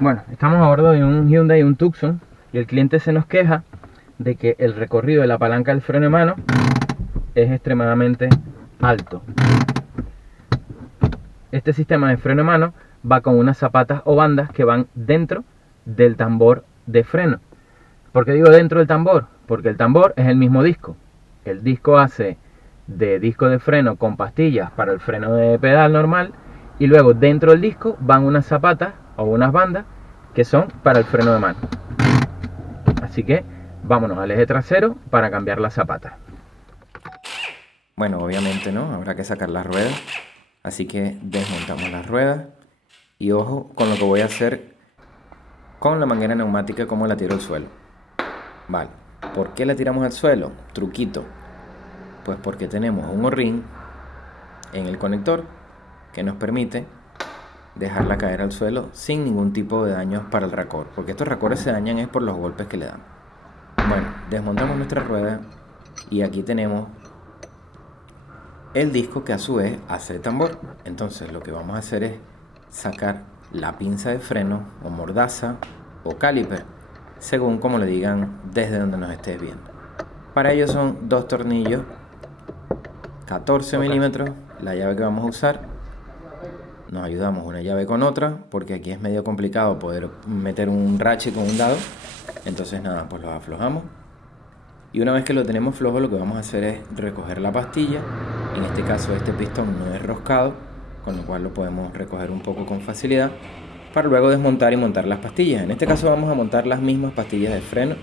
Bueno, estamos a bordo de un Hyundai, un Tucson, y el cliente se nos queja de que el recorrido de la palanca del freno de mano es extremadamente alto. Este sistema de freno de mano va con unas zapatas o bandas que van dentro del tambor de freno. ¿Por qué digo dentro del tambor? Porque el tambor es el mismo disco. El disco hace de disco de freno con pastillas para el freno de pedal normal, y luego dentro del disco van unas zapatas o unas bandas que son para el freno de mano. Así que vámonos al eje trasero para cambiar las zapatas. Bueno, obviamente no, habrá que sacar las ruedas, así que desmontamos las ruedas y ojo con lo que voy a hacer con la manguera neumática, como la tiro al suelo. Vale, ¿por qué la tiramos al suelo? Truquito, pues porque tenemos un O-ring en el conector que nos permite dejarla caer al suelo sin ningún tipo de daños para el racor, porque estos racores se dañan es por los golpes que le dan. Bueno, desmontamos nuestra rueda y aquí tenemos el disco que a su vez hace de tambor. Entonces lo que vamos a hacer es sacar la pinza de freno o mordaza o caliper, según como le digan desde donde nos estés viendo. Para ello son dos tornillos 14 milímetros, la llave que vamos a usar. Nos ayudamos una llave con otra, porque aquí es medio complicado poder meter un ratchet con un dado. Entonces nada, pues lo aflojamos. Y una vez que lo tenemos flojo, lo que vamos a hacer es recoger la pastilla. En este caso este pistón no es roscado, con lo cual lo podemos recoger un poco con facilidad, para luego desmontar y montar las pastillas. En este caso vamos a montar las mismas pastillas de freno,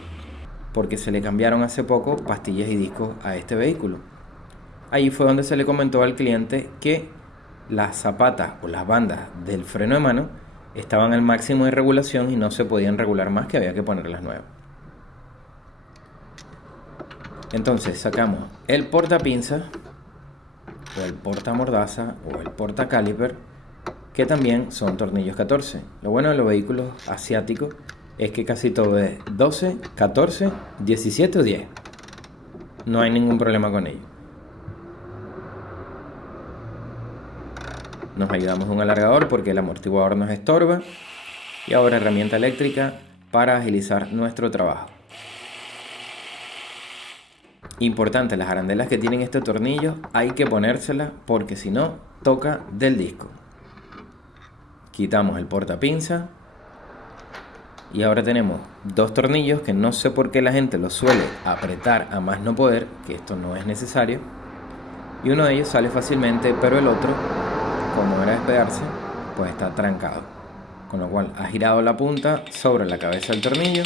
porque se le cambiaron hace poco pastillas y discos a este vehículo. Ahí fue donde se le comentó al cliente que las zapatas o las bandas del freno de mano estaban al máximo de regulación y no se podían regular más, que había que ponerlas nuevas. Entonces sacamos el portapinza o el portamordaza o el portacaliper, que también son tornillos 14. Lo bueno de los vehículos asiáticos es que casi todo es 12, 14, 17 o 10. No hay ningún problema con ello. Nos ayudamos un alargador porque el amortiguador nos estorba. Y ahora herramienta eléctrica para agilizar nuestro trabajo. Importante, las arandelas que tienen este tornillo hay que ponérselas, porque si no toca del disco. Quitamos el portapinza y ahora tenemos dos tornillos que no sé por qué la gente los suele apretar a más no poder, que esto no es necesario, y uno de ellos sale fácilmente, pero el otro, como era de despegarse, pues está trancado, con lo cual ha girado la punta sobre la cabeza del tornillo.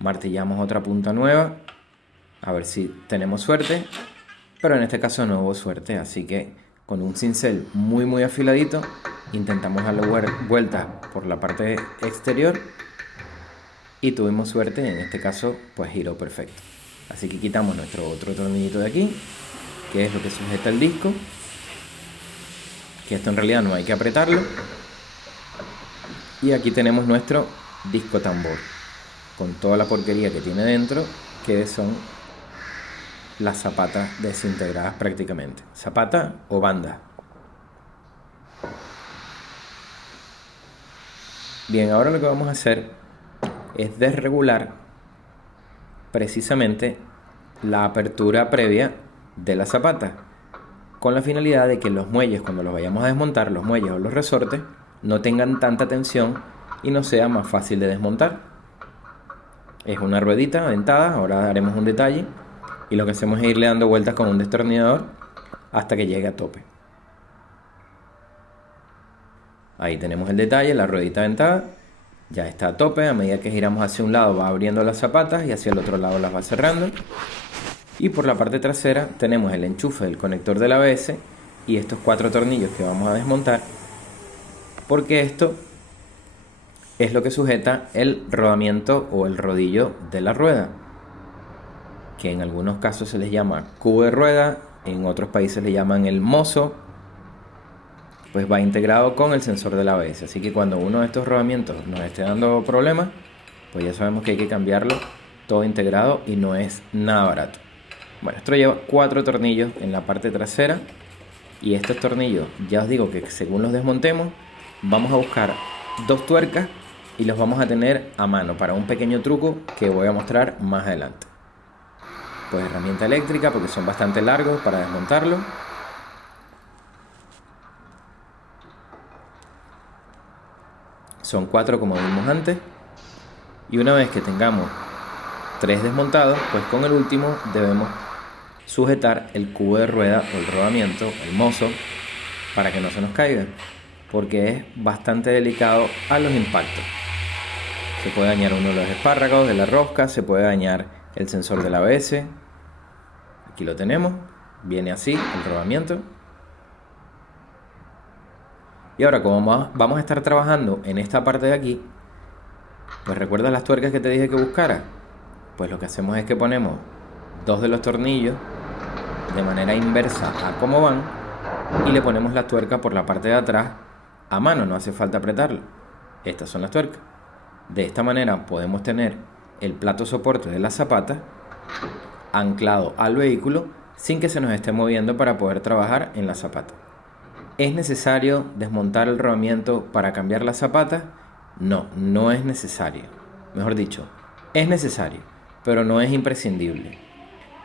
Martillamos otra punta nueva, a ver si tenemos suerte, pero en este caso no hubo suerte, así que con un cincel muy afiladito intentamos darle vueltas por la parte exterior y tuvimos suerte. En este caso pues giró perfecto. Así que quitamos nuestro otro tornillito de aquí, que es lo que sujeta el disco, que esto en realidad no hay que apretarlo, y aquí tenemos nuestro disco tambor con toda la porquería que tiene dentro, que son las zapatas desintegradas prácticamente, zapata o banda. Bien, ahora lo que vamos a hacer es desregular precisamente la apertura previa de la zapata, con la finalidad de que los muelles, cuando los vayamos a desmontar, los muelles o los resortes, no tengan tanta tensión y no sea más fácil de desmontar. Es una ruedita dentada, ahora haremos un detalle, y lo que hacemos es irle dando vueltas con un destornillador hasta que llegue a tope. Ahí tenemos el detalle, la ruedita dentada ya está a tope. A medida que giramos hacia un lado va abriendo las zapatas y hacia el otro lado las va cerrando. Y por la parte trasera tenemos el enchufe del conector del ABS y estos 4 tornillos que vamos a desmontar, porque esto es lo que sujeta el rodamiento o el rodillo de la rueda, que en algunos casos se les llama cubo de rueda, en otros países le llaman el mozo. Pues va integrado con el sensor del ABS, así que cuando uno de estos rodamientos nos esté dando problemas, pues ya sabemos que hay que cambiarlo todo integrado y no es nada barato. Bueno, esto lleva 4 tornillos en la parte trasera, y estos tornillos, ya os digo que según los desmontemos, vamos a buscar 2 tuercas y los vamos a tener a mano para un pequeño truco que voy a mostrar más adelante. Pues herramienta eléctrica porque son bastante largos para desmontarlo. Son 4 como vimos antes. Y una vez que tengamos 3 desmontados, pues con el último debemos sujetar el cubo de rueda o el rodamiento, el mozo, para que no se nos caiga, porque es bastante delicado a los impactos. Se puede dañar uno de los espárragos de la rosca, se puede dañar el sensor del ABS. Aquí lo tenemos, viene así el rodamiento. Y ahora, como vamos a estar trabajando en esta parte de aquí, pues ¿recuerdas las tuercas que te dije que buscara? Pues lo que hacemos es que ponemos 2 de los tornillos de manera inversa a cómo van y le ponemos la tuerca por la parte de atrás a mano, no hace falta apretarlo. Estas son las tuercas. De esta manera podemos tener el plato soporte de la zapata anclado al vehículo sin que se nos esté moviendo para poder trabajar en la zapata. ¿Es necesario desmontar el rodamiento para cambiar la zapata? No, no es necesario. Mejor dicho, es necesario, pero no es imprescindible.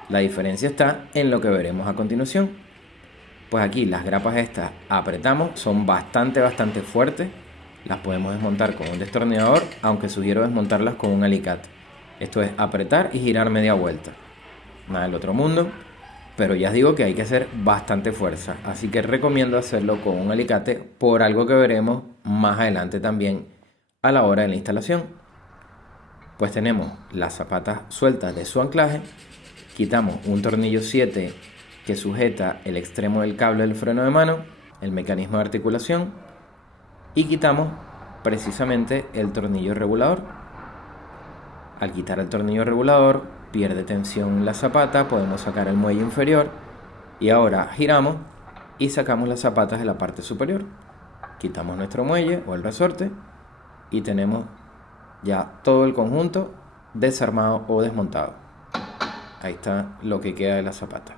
La diferencia está en lo que veremos a continuación. Pues aquí las grapas estas apretamos, son bastante fuertes. Las podemos desmontar con un destornillador, aunque sugiero desmontarlas con un alicate. Esto es apretar y girar media vuelta. Nada del otro mundo, pero ya os digo que hay que hacer bastante fuerza. Así que recomiendo hacerlo con un alicate por algo que veremos más adelante también a la hora de la instalación. Pues tenemos las zapatas sueltas de su anclaje, quitamos un tornillo 7 que sujeta el extremo del cable del freno de mano, el mecanismo de articulación, y quitamos precisamente el tornillo regulador. Al quitar el tornillo regulador pierde tensión la zapata, podemos sacar el muelle inferior y ahora giramos y sacamos las zapatas de la parte superior. Quitamos nuestro muelle o el resorte y tenemos ya todo el conjunto desarmado o desmontado. Ahí está lo que queda de la zapata.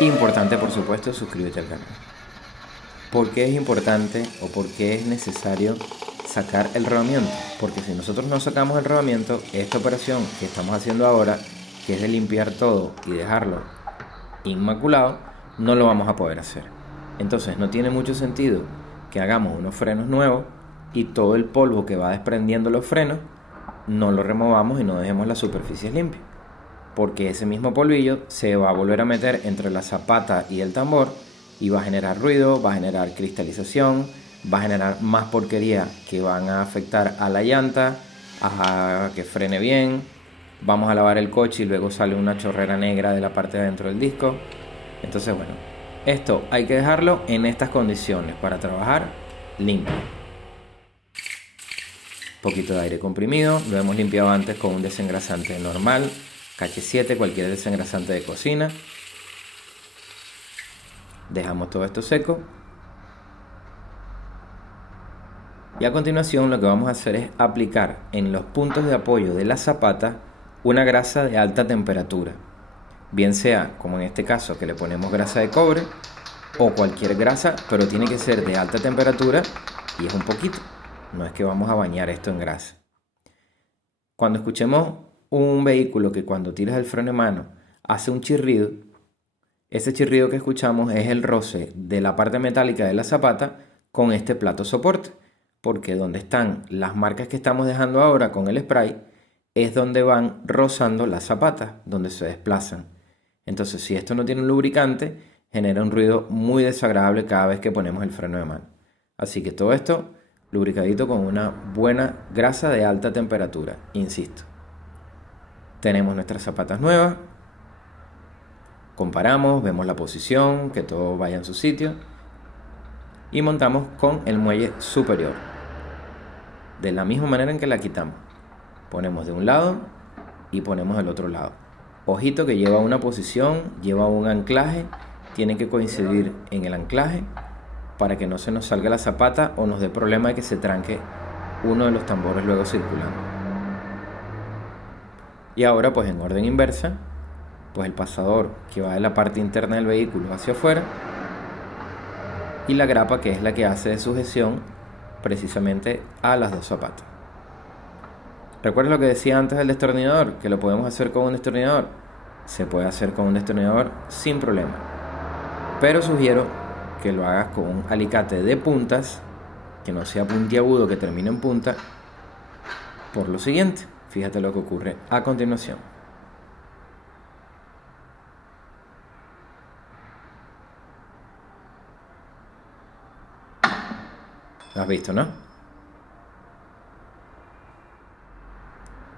Importante, por supuesto, suscríbete al canal. ¿Por qué es importante o por qué es necesario sacar el rodamiento? Porque si nosotros no sacamos el rodamiento, esta operación que estamos haciendo ahora, que es de limpiar todo y dejarlo inmaculado, no lo vamos a poder hacer. Entonces no tiene mucho sentido que hagamos unos frenos nuevos y todo el polvo que va desprendiendo los frenos no lo removamos y no dejemos las superficies limpias, porque ese mismo polvillo se va a volver a meter entre la zapata y el tambor y va a generar ruido, va a generar cristalización, va a generar más porquería que van a afectar a la llanta, a que frene bien. Vamos a lavar el coche y luego sale una chorrera negra de la parte de adentro del disco. Entonces, bueno, esto hay que dejarlo en estas condiciones para trabajar limpio. Poquito de aire comprimido, lo hemos limpiado antes con un desengrasante normal, KH7, cualquier desengrasante de cocina. Dejamos todo esto seco. Y a continuación lo que vamos a hacer es aplicar en los puntos de apoyo de la zapata una grasa de alta temperatura. Bien sea, como en este caso, que le ponemos grasa de cobre o cualquier grasa, pero tiene que ser de alta temperatura y es un poquito. No es que vamos a bañar esto en grasa. Cuando escuchemos un vehículo que cuando tiras el freno de mano hace un chirrido, ese chirrido que escuchamos es el roce de la parte metálica de la zapata con este plato soporte, porque donde están las marcas que estamos dejando ahora con el spray es donde van rozando las zapatas, donde se desplazan. Entonces, si esto no tiene un lubricante, genera un ruido muy desagradable cada vez que ponemos el freno de mano. Así que todo esto lubricadito con una buena grasa de alta temperatura, insisto. Tenemos nuestras zapatas nuevas, comparamos, vemos la posición, que todo vaya en su sitio y montamos con el muelle superior de la misma manera en que la quitamos. Ponemos de un lado y ponemos del otro lado. Ojito que lleva una posición, lleva un anclaje, tiene que coincidir en el anclaje para que no se nos salga la zapata o nos dé problema de que se tranque uno de los tambores luego circulando. Y ahora, pues en orden inversa, pues el pasador que va de la parte interna del vehículo hacia afuera y la grapa que es la que hace de sujeción precisamente a las dos zapatas. ¿Recuerdas lo que decía antes del destornillador? Que lo podemos hacer con un destornillador. Se puede hacer con un destornillador sin problema. Pero sugiero que lo hagas con un alicate de puntas, que no sea puntiagudo, que termine en punta, por lo siguiente. Fíjate lo que ocurre a continuación. ¿Lo has visto, no?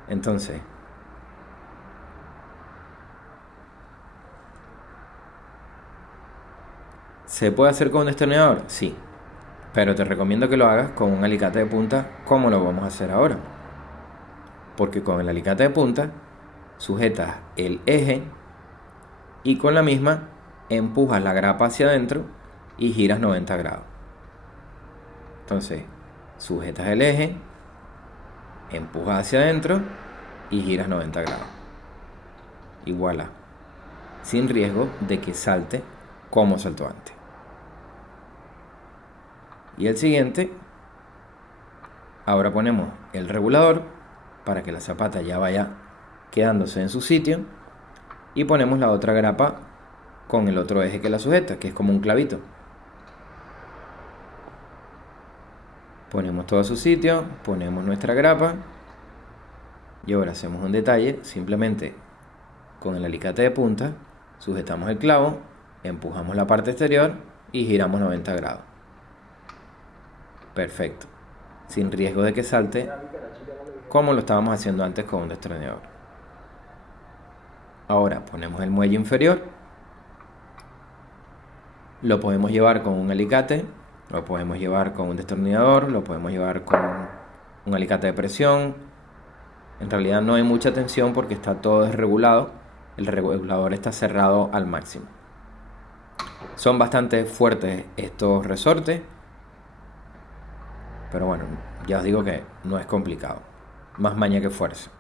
Entonces, ¿se puede hacer con un destornillador? Sí, pero te recomiendo que lo hagas con un alicate de punta, como lo vamos a hacer ahora. Porque con el alicate de punta sujetas el eje y con la misma empujas la grapa hacia adentro y giras 90 grados. Entonces, sujetas el eje, empujas hacia adentro y giras 90 grados. Y voilà, sin riesgo de que salte como saltó antes. Y el siguiente, ahora ponemos el regulador para que la zapata ya vaya quedándose en su sitio y ponemos la otra grapa con el otro eje que la sujeta, que es como un clavito. Ponemos todo a su sitio, ponemos nuestra grapa y ahora hacemos un detalle. Simplemente con el alicate de punta sujetamos el clavo, empujamos la parte exterior y giramos 90 grados. Perfecto, sin riesgo de que salte, como lo estábamos haciendo antes con un destornillador. Ahora ponemos el muelle inferior, lo podemos llevar con un alicate, lo podemos llevar con un destornillador, lo podemos llevar con un alicate de presión. En realidad no hay mucha tensión porque está todo desregulado, el regulador está cerrado al máximo. Son bastante fuertes estos resortes, pero bueno, ya os digo que no es complicado, más maña que fuerza.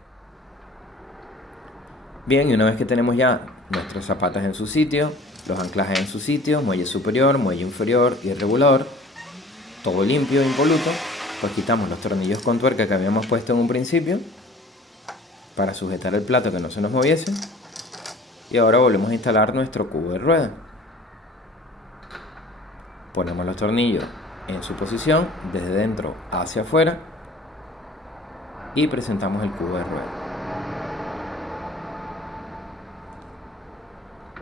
Bien, y una vez que tenemos ya nuestros zapatos en su sitio, los anclajes en su sitio, muelle superior, muelle inferior y el regulador, todo limpio e impoluto, pues quitamos los tornillos con tuerca que habíamos puesto en un principio para sujetar el plato que no se nos moviese, y ahora volvemos a instalar nuestro cubo de rueda. Ponemos los tornillos en su posición, desde dentro hacia afuera, y presentamos el cubo de rueda.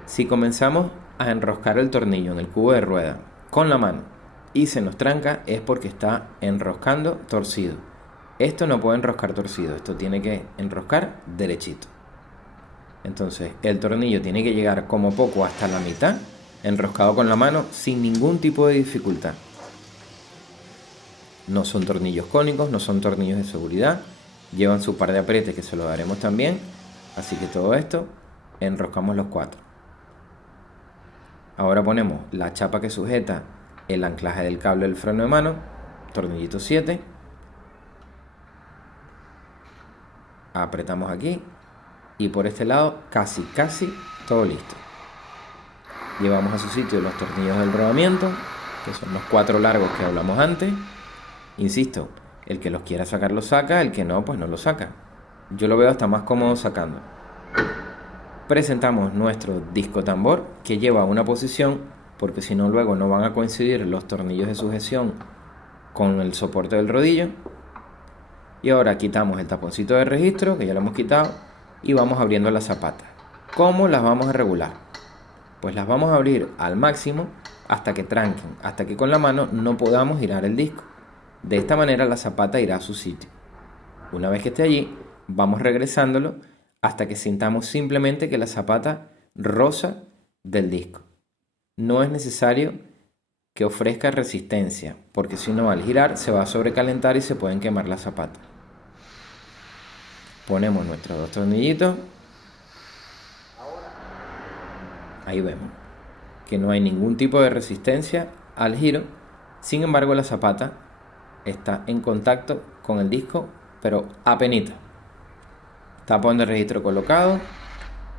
Si comenzamos a enroscar el tornillo en el cubo de rueda con la mano y se nos tranca, es porque está enroscando torcido. Esto no puede enroscar torcido, esto tiene que enroscar derechito. Entonces el tornillo tiene que llegar como poco hasta la mitad, enroscado con la mano sin ningún tipo de dificultad. No son tornillos cónicos, no son tornillos de seguridad, llevan su par de aprietes que se lo daremos también, así que todo esto enroscamos los 4. Ahora ponemos la chapa que sujeta el anclaje del cable del freno de mano, tornillito 7, apretamos aquí y por este lado casi todo listo. Llevamos a su sitio los tornillos del rodamiento, que son los 4 largos que hablamos antes. Insisto, el que los quiera sacar los saca, el que no, pues no los saca. Yo lo veo hasta más cómodo sacando. Presentamos nuestro disco tambor, que lleva una posición, porque si no luego no van a coincidir los tornillos de sujeción con el soporte del rodillo. Y ahora quitamos el taponcito de registro, que ya lo hemos quitado, y vamos abriendo las zapatas. ¿Cómo las vamos a regular? Pues las vamos a abrir al máximo hasta que tranquen, hasta que con la mano no podamos girar el disco. De esta manera la zapata irá a su sitio. Una vez que esté allí, vamos regresándolo hasta que sintamos simplemente que la zapata roza del disco. No es necesario que ofrezca resistencia, porque si no al girar se va a sobrecalentar y se pueden quemar las zapatas. Ponemos nuestros 2 tornillitos. Ahí vemos que no hay ningún tipo de resistencia al giro. Sin embargo, la zapata está en contacto con el disco, pero apenita. Tapón de registro colocado,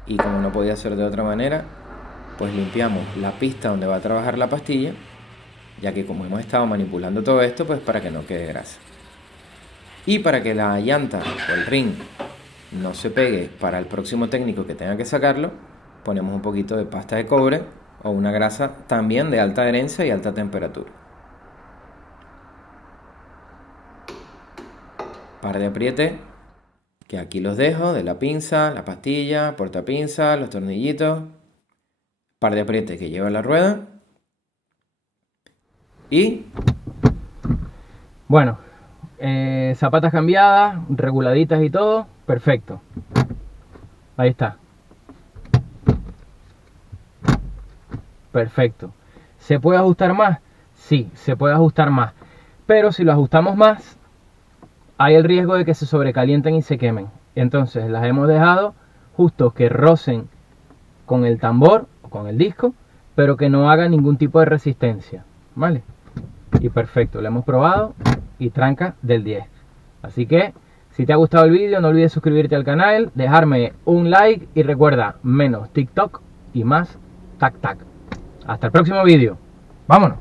y como no podía ser de otra manera, pues limpiamos la pista donde va a trabajar la pastilla ya que como hemos estado manipulando todo esto, pues para que no quede grasa. Y para que la llanta o el ring no se pegue para el próximo técnico que tenga que sacarlo, ponemos un poquito de pasta de cobre o una grasa también de alta adherencia y alta temperatura. Par de apriete, que aquí los dejo, de la pinza, la pastilla, portapinza, los tornillitos. Par de apriete que lleva la rueda. Y Bueno, zapatas cambiadas, reguladitas y todo, perfecto. Ahí está. Perfecto. ¿Se puede ajustar más? Sí, se puede ajustar más. Pero si lo ajustamos más, hay el riesgo de que se sobrecalienten y se quemen. Entonces las hemos dejado justo que rocen con el tambor o con el disco, pero que no hagan ningún tipo de resistencia. ¿Vale? Y perfecto, lo hemos probado y tranca del 10. Así que si te ha gustado el vídeo, no olvides suscribirte al canal, dejarme un like y recuerda, menos TikTok y más tac tac. Hasta el próximo vídeo. ¡Vámonos!